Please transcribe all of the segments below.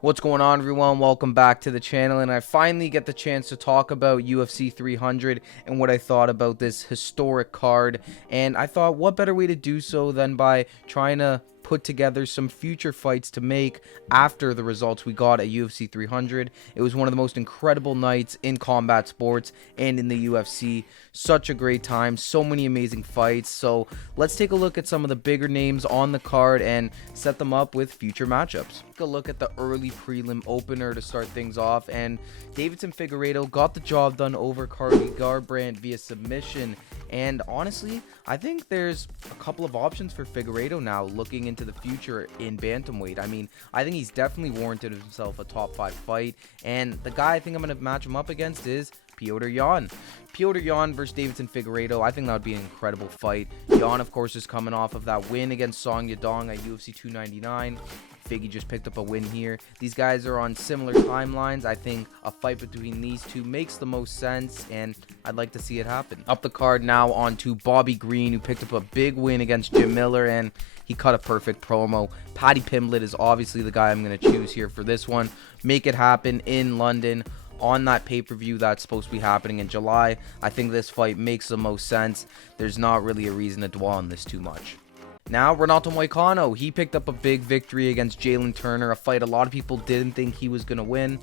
What's going on, everyone? Welcome back to the channel, and I finally get the chance to talk about UFC 300 and what I thought about this historic card. And I thought, what better way to do so than by trying to put together some future fights to make after the results we got at UFC 300. It was one of the most incredible nights in combat sports and in the UFC. Such a great time, so many amazing fights. So let's take a look at some of the bigger names on the card and set them up with future matchups. Take a look at the early prelim opener to start things off, and Deiveson Figueiredo got the job done over Carly Garbrandt via submission. And honestly, I think there's a couple of options for Figueiredo now looking into the future in bantamweight. I mean, I think he's definitely warranted himself a top 5 fight, and the guy I think I'm going to match him up against is Petr Yan. Petr Yan versus Deiveson Figueiredo, I think that would be an incredible fight. Yan, of course, is coming off of that win against Song Yadong at UFC 299. Figgy just picked up a win here. These guys are on similar timelines. I think a fight between these two makes the most sense, and I'd like to see it happen. Up the card now on to Bobby Green, who picked up a big win against Jim Miller, and he cut a perfect promo. Paddy Pimblett is obviously the guy I'm going to choose here for this one. Make it happen in London on that pay-per-view that's supposed to be happening in July. I think this fight makes the most sense. There's not really a reason to dwell on this too much. Now, Renato Moicano, he picked up a big victory against Jalen Turner, a fight a lot of people didn't think he was going to win.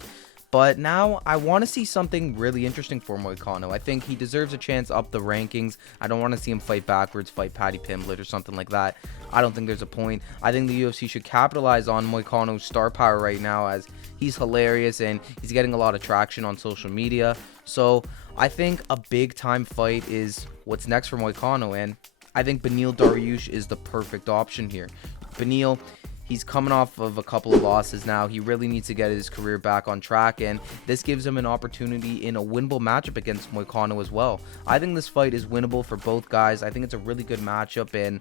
But now I want to see something really interesting for Moicano. I think he deserves a chance up the rankings. I don't want to see him fight backwards, fight Paddy Pimblett or something like that. I don't think there's a point. I think the UFC should capitalize on Moicano's star power right now, as he's hilarious and he's getting a lot of traction on social media. So I think a big time fight is what's next for Moicano, and I think Beneil Dariush is the perfect option here. Beneil, he's coming off of a couple of losses now. He really needs to get his career back on track, and this gives him an opportunity in a winnable matchup against Moicano as well. I think this fight is winnable for both guys. I think it's a really good matchup, and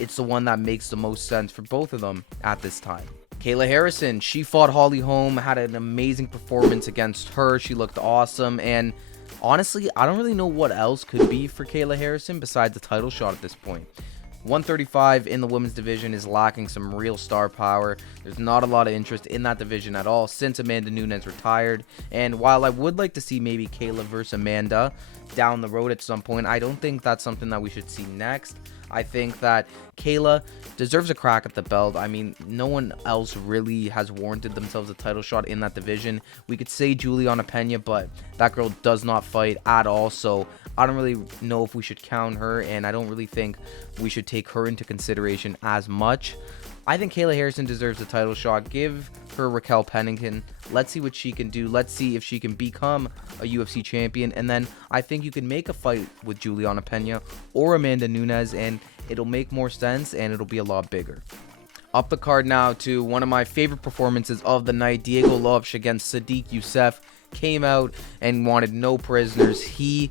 it's the one that makes the most sense for both of them at this time. Kayla Harrison, she fought Holly Holm, had an amazing performance against her. She looked awesome, and honestly, I don't really know what else could be for Kayla Harrison besides the title shot at this point. 135 in the women's division is lacking some real star power. There's not a lot of interest in that division at all since Amanda Nunes retired. And while I would like to see maybe Kayla versus Amanda down the road at some point, I don't think that's something that we should see next. I think that Kayla deserves a crack at the belt. I mean, no one else really has warranted themselves a title shot in that division. We could say Juliana Pena, but that girl does not fight at all, so I don't really know if we should count her, and I don't really think we should take her into consideration as much. I think Kayla Harrison deserves a title shot. Give her Raquel Pennington. Let's see what she can do. Let's see if she can become a UFC champion. And then I think you can make a fight with Juliana Pena or Amanda Nunes, and it'll make more sense and it'll be a lot bigger. Up the card now to one of my favorite performances of the night. Diego Lopes against Sodiq Yusuff came out and wanted no prisoners. He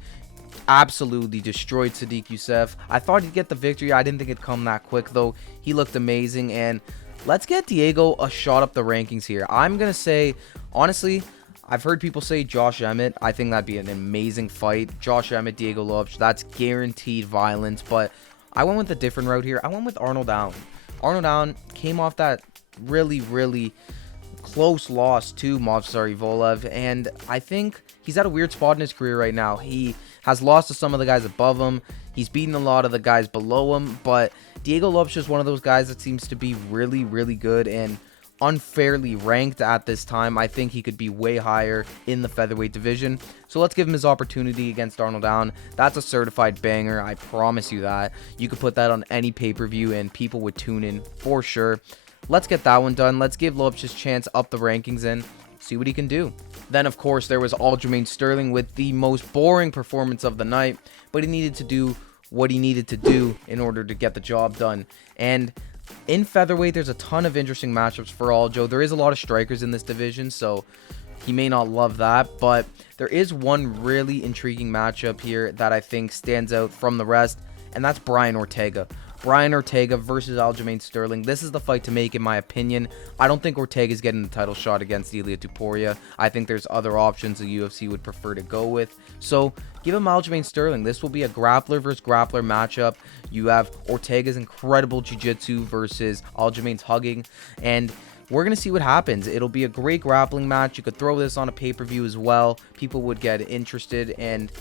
absolutely destroyed Sodiq Yusuff. I thought he'd get the victory. I didn't think it'd come that quick, though. He looked amazing, and let's get Diego a shot up the rankings here. I'm gonna say, honestly, I've heard people say Josh Emmett. I think that'd be an amazing fight. Josh Emmett, Diego Lopes, that's guaranteed violence, but I went with a different route here. I went with Arnold Allen. Arnold Allen came off that really close loss to Movsar Evloev, and I think he's at a weird spot in his career right now. He has lost to some of the guys above him. He's beaten a lot of the guys below him, but Diego Lopes is one of those guys that seems to be really good and unfairly ranked at this time. I think he could be way higher in the featherweight division. So let's give him his opportunity against Arnold Allen. That's a certified banger. I promise you that. You could put that on any pay-per-view and people would tune in for sure. Let's get that one done. Let's give Lopes his chance up the rankings and see what he can do. Then, of course, there was Aljamain Sterling with the most boring performance of the night, but he needed to do what he needed to do in order to get the job done. And in featherweight, there's a ton of interesting matchups for Aljo. There is a lot of strikers in this division, so he may not love that, but there is one really intriguing matchup here that I think stands out from the rest, and that's Brian Ortega. Brian Ortega versus Aljamain Sterling. This is the fight to make, in my opinion. I don't think Ortega's getting the title shot against Ilia Topuria. I think there's other options the UFC would prefer to go with. So give him Aljamain Sterling. This will be a grappler versus grappler matchup. You have Ortega's incredible jiu-jitsu versus Aljamain's hugging. And we're going to see what happens. It'll be a great grappling match. You could throw this on a pay-per-view as well. People would get interested, and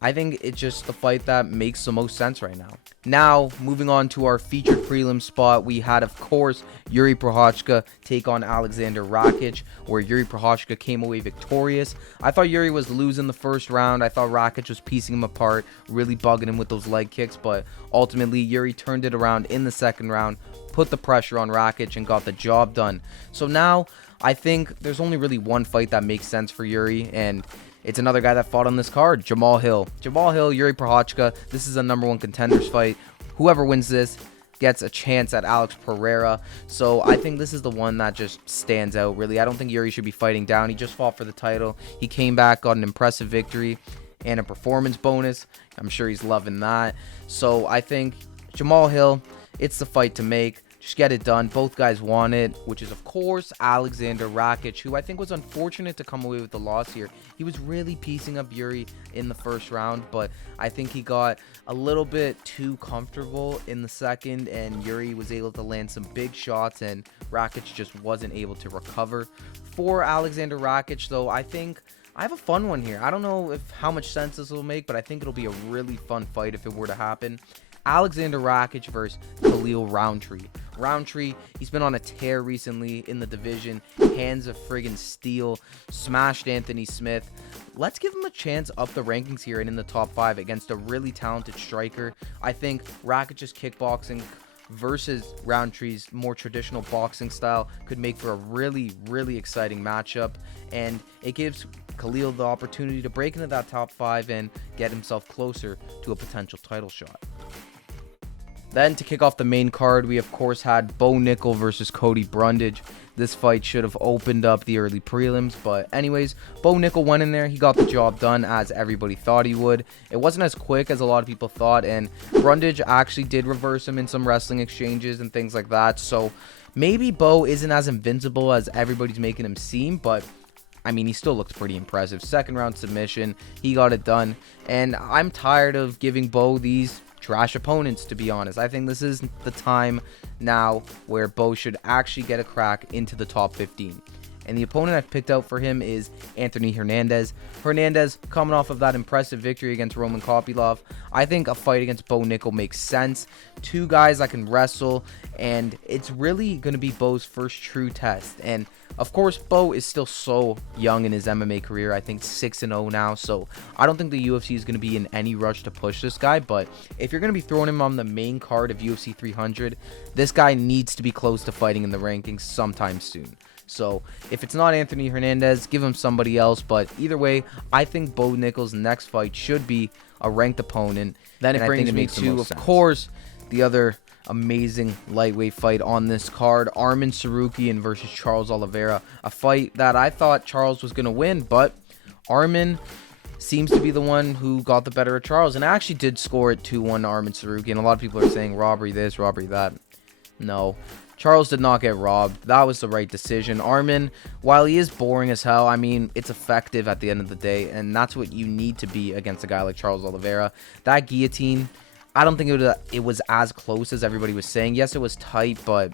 I think it's just the fight that makes the most sense right now. Now, moving on to our featured prelim spot, we had, of course, Yuri Prochazka take on Alexander Rakic, where Yuri Prochazka came away victorious. I thought Yuri was losing the first round. I thought Rakic was piecing him apart, really bugging him with those leg kicks, but ultimately, Yuri turned it around in the second round, put the pressure on Rakic, and got the job done. So now, I think there's only really one fight that makes sense for Yuri, and it's another guy that fought on this card, Jamal Hill. Jamal Hill, Yuri Prochazka. This is a #1 contenders fight. Whoever wins this gets a chance at Alex Pereira. So I think this is the one that just stands out, really. I don't think Yuri should be fighting down. He just fought for the title. He came back, got an impressive victory and a performance bonus. I'm sure he's loving that. So I think Jamal Hill, it's the fight to make. Just get it done. Both guys want it, which is, of course, Alexander Rakic, who I think was unfortunate to come away with the loss here. He was really piecing up Yuri in the first round, but I think he got a little bit too comfortable in the second, and Yuri was able to land some big shots, and Rakic just wasn't able to recover. For Alexander Rakic, though, I think I have a fun one here. I don't know how much sense this will make, but I think it'll be a really fun fight if it were to happen. Alexander Rakic versus Khalil Roundtree. Roundtree, he's been on a tear recently in the division. Hands of friggin' steel. Smashed Anthony Smith. Let's give him a chance up the rankings here and in the top 5 against a really talented striker. I think Rakic's kickboxing versus Roundtree's more traditional boxing style could make for a really, really exciting matchup. And it gives Khalil the opportunity to break into that top 5 and get himself closer to a potential title shot. Then to kick off the main card, we of course had Bo Nickel versus Cody Brundage. This fight should have opened up the early prelims, but anyways, Bo Nickel went in there. He got the job done as everybody thought he would. It wasn't as quick as a lot of people thought, and Brundage actually did reverse him in some wrestling exchanges and things like that. So maybe Bo isn't as invincible as everybody's making him seem, but I mean, he still looks pretty impressive. Second round submission, he got it done, and I'm tired of giving Bo these trash opponents, to be honest. I think this is the time now where Bo should actually get a crack into the top 15. And the opponent I've picked out for him is Anthony Hernandez. Hernandez coming off of that impressive victory against Roman Kopylov. I think a fight against Bo Nickel makes sense. Two guys that can wrestle, and it's really going to be Bo's first true test. And of course, Bo is still so young in his MMA career. I think 6-0 now, so I don't think the UFC is going to be in any rush to push this guy. But if you're going to be throwing him on the main card of UFC 300, this guy needs to be close to fighting in the rankings sometime soon. So if it's not Anthony Hernandez, give him somebody else. But either way, I think Bo Nickel's next fight should be a ranked opponent. Then it brings me to, of course, the other amazing lightweight fight on this card, Arman Tsarukyan versus Charles Oliveira. A fight that I thought Charles was going to win, but Arman seems to be the one who got the better of Charles, and I actually did score it 2-1 to Arman Tsarukyan. A lot of people are saying robbery this, robbery that. No, Charles did not get robbed. That was the right decision. Arman, while he is boring as hell, I mean, it's effective at the end of the day, and that's what you need to be against a guy like Charles Oliveira. That guillotine, I don't think it was as close as everybody was saying. Yes, it was tight, but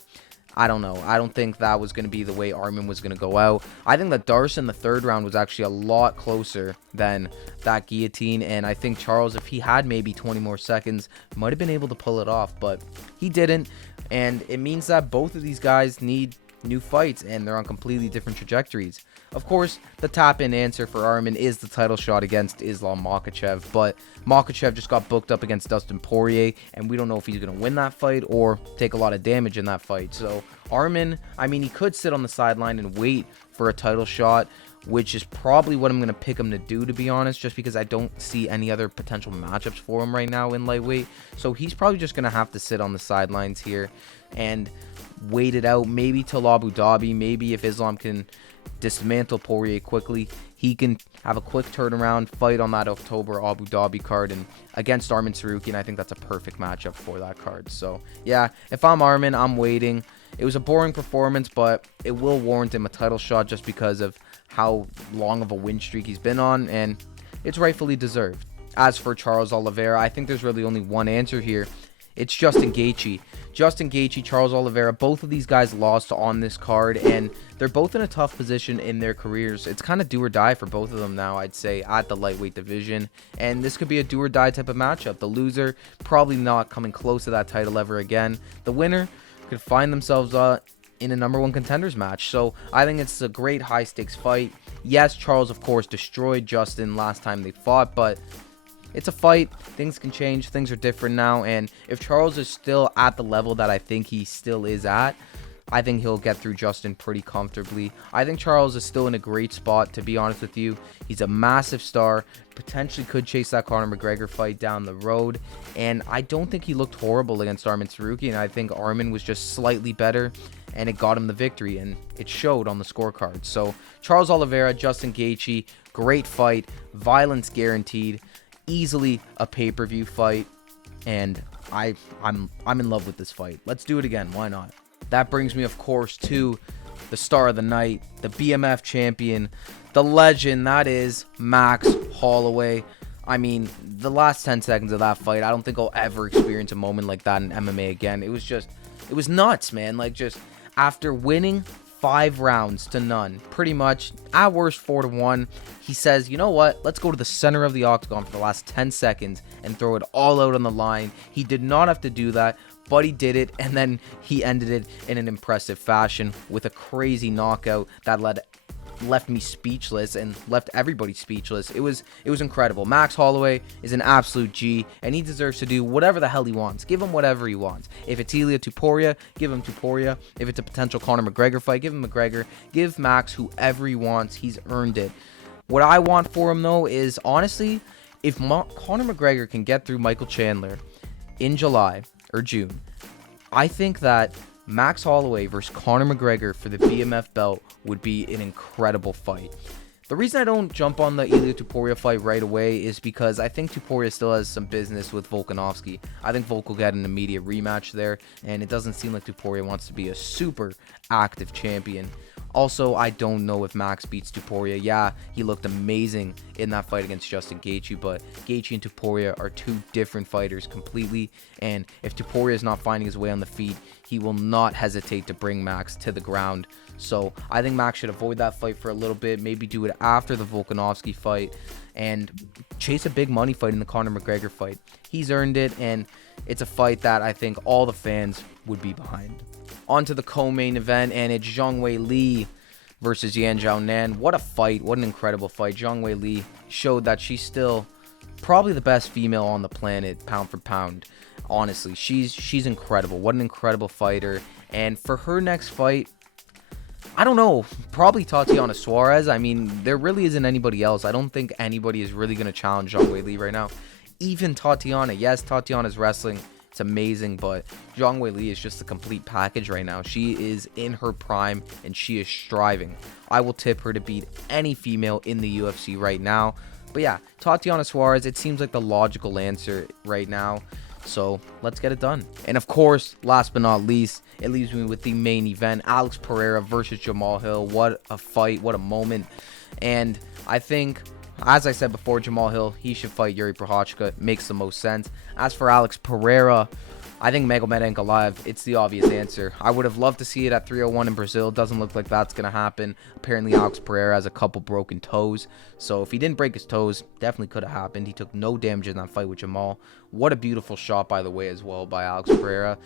I don't know. I don't think that was going to be the way Arman was going to go out. I think that Darce in the third round was actually a lot closer than that guillotine, and I think Charles, if he had maybe 20 more seconds, might have been able to pull it off, but he didn't, and it means that both of these guys need new fights, and they're on completely different trajectories. Of course, the tap-in answer for Arman is the title shot against Islam Makhachev, but Makhachev just got booked up against Dustin Poirier, and we don't know if he's going to win that fight or take a lot of damage in that fight. So Arman, I mean, he could sit on the sideline and wait for a title shot, which is probably what I'm going to pick him to do, to be honest, just because I don't see any other potential matchups for him right now in lightweight. So he's probably just going to have to sit on the sidelines here and wait it out, maybe till Abu Dhabi. Maybe if Islam can dismantle Poirier quickly, he can have a quick turnaround fight on that October Abu Dhabi card, and against Arman Tsarukyan, I think that's a perfect matchup for that card. So yeah, if I'm Arman, I'm waiting. It was a boring performance, but it will warrant him a title shot just because of how long of a win streak he's been on, and it's rightfully deserved. As for Charles Oliveira, I think there's really only one answer here. It's Justin Gaethje. Justin Gaethje, Charles Oliveira, both of these guys lost on this card, and they're both in a tough position in their careers. It's kind of do or die for both of them now, I'd say, at the lightweight division, and this could be a do or die type of matchup. The loser probably not coming close to that title ever again. The winner could find themselves in a #1 contenders match. So I think it's a great high stakes fight. Yes, Charles of course destroyed Justin last time they fought, but it's a fight. Things can change. Things are different now. And if Charles is still at the level that I think he still is at, I think he'll get through Justin pretty comfortably. I think Charles is still in a great spot, to be honest with you. He's a massive star. Potentially could chase that Conor McGregor fight down the road. And I don't think he looked horrible against Arman Tsarukyan. And I think Arman was just slightly better, and it got him the victory, and it showed on the scorecard. So Charles Oliveira, Justin Gaethje, great fight. Violence guaranteed. Easily a pay-per-view fight, and I'm in love with this fight. Let's do it again. Why not? That brings me, of course, to the star of the night, the BMF champion, the legend that is Max Holloway. I mean, the last 10 seconds of that fight, I don't think I'll ever experience a moment like that in MMA again. It was nuts, man. Like, just after winning 5 rounds to none, pretty much, at worst 4-1, he says, you know what, let's go to the center of the octagon for the last 10 seconds and throw it all out on the line. He did not have to do that, but he did it, and then he ended it in an impressive fashion with a crazy knockout that left me speechless and left everybody speechless. It was incredible. Max Holloway is an absolute G, and he deserves to do whatever the hell he wants. Give him whatever he wants. If it's Ilia Topuria, give him Topuria. If it's a potential Conor McGregor fight, give him McGregor. Give Max whoever he wants. He's earned it. What I want for him, though, is honestly, if Conor McGregor can get through Michael Chandler in July or June, I think that Max Holloway versus Conor McGregor for the BMF belt would be an incredible fight. The reason I don't jump on the Ilia Topuria fight right away is because I think Topuria still has some business with Volkanovski. I think Volk will get an immediate rematch there, and it doesn't seem like Topuria wants to be a super active champion. Also, I don't know if Max beats Topuria. Yeah, he looked amazing in that fight against Justin Gaethje, but Gaethje and Topuria are two different fighters completely, and if Topuria is not finding his way on the feet, he will not hesitate to bring Max to the ground. So I think Max should avoid that fight for a little bit, maybe do it after the Volkanovski fight, and chase a big money fight in the Conor McGregor fight. He's earned it, and it's a fight that I think all the fans would be behind. On to the co-main event, and it's Zhang Weili versus Yan Xiaonan. What a fight. What an incredible fight. Zhang Weili showed that she's still probably the best female on the planet, pound for pound. Honestly, she's incredible. What an incredible fighter. And for her next fight, I don't know, probably Tatiana Suarez. I mean, there really isn't anybody else. I don't think anybody is really going to challenge Zhang Weili right now. Even Tatiana. Yes, Tatiana's wrestling. It's amazing, but Zhang Weili is just a complete package right now. She is in her prime, and she is striving. I will tip her to beat any female in the UFC right now. But yeah, Tatiana Suarez, it seems like the logical answer right now. So let's get it done. And of course, last but not least, it leaves me with the main event, Alex Pereira versus Jamal Hill. What a fight, what a moment. And I think, as I said before, Jamal Hill, he should fight Yuri Prochazka. It makes the most sense. As for Alex Pereira, I think Magomed Ankalaev, it's the obvious answer. I would have loved to see it at 301 in Brazil. Doesn't look like that's going to happen. Apparently, Alex Pereira has a couple broken toes. So if he didn't break his toes, definitely could have happened. He took no damage in that fight with Jamal. What a beautiful shot, by the way, as well, by Alex Pereira.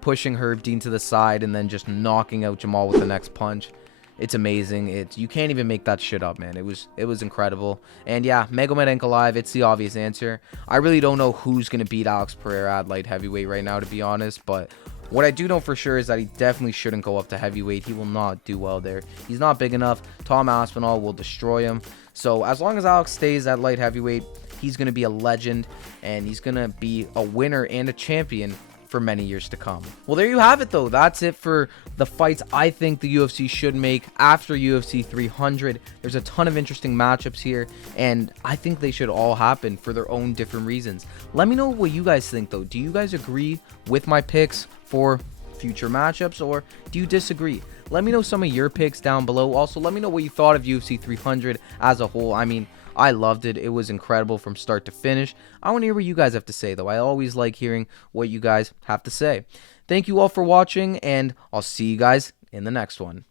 Pushing Herb Dean to the side and then just knocking out Jamal with the next punch. It's amazing. You can't even make that shit up, man. It was incredible. And yeah, Magomed Ankalaev, it's the obvious answer. I really don't know who's going to beat Alex Pereira at light heavyweight right now, to be honest. But what I do know for sure is that he definitely shouldn't go up to heavyweight. He will not do well there. He's not big enough. Tom Aspinall will destroy him. So as long as Alex stays at light heavyweight, he's going to be a legend. And he's going to be a winner and a champion for many years to come. Well, there you have it, though. That's it for the fights I think the UFC should make after UFC 300. There's a ton of interesting matchups here, and I think they should all happen for their own different reasons. Let me know what you guys think, though. Do you guys agree with my picks for future matchups, or do you disagree? Let me know some of your picks down below. Also, let me know what you thought of UFC 300 as a whole. I mean, I loved it. It was incredible from start to finish. I want to hear what you guys have to say, though. I always like hearing what you guys have to say. Thank you all for watching, and I'll see you guys in the next one.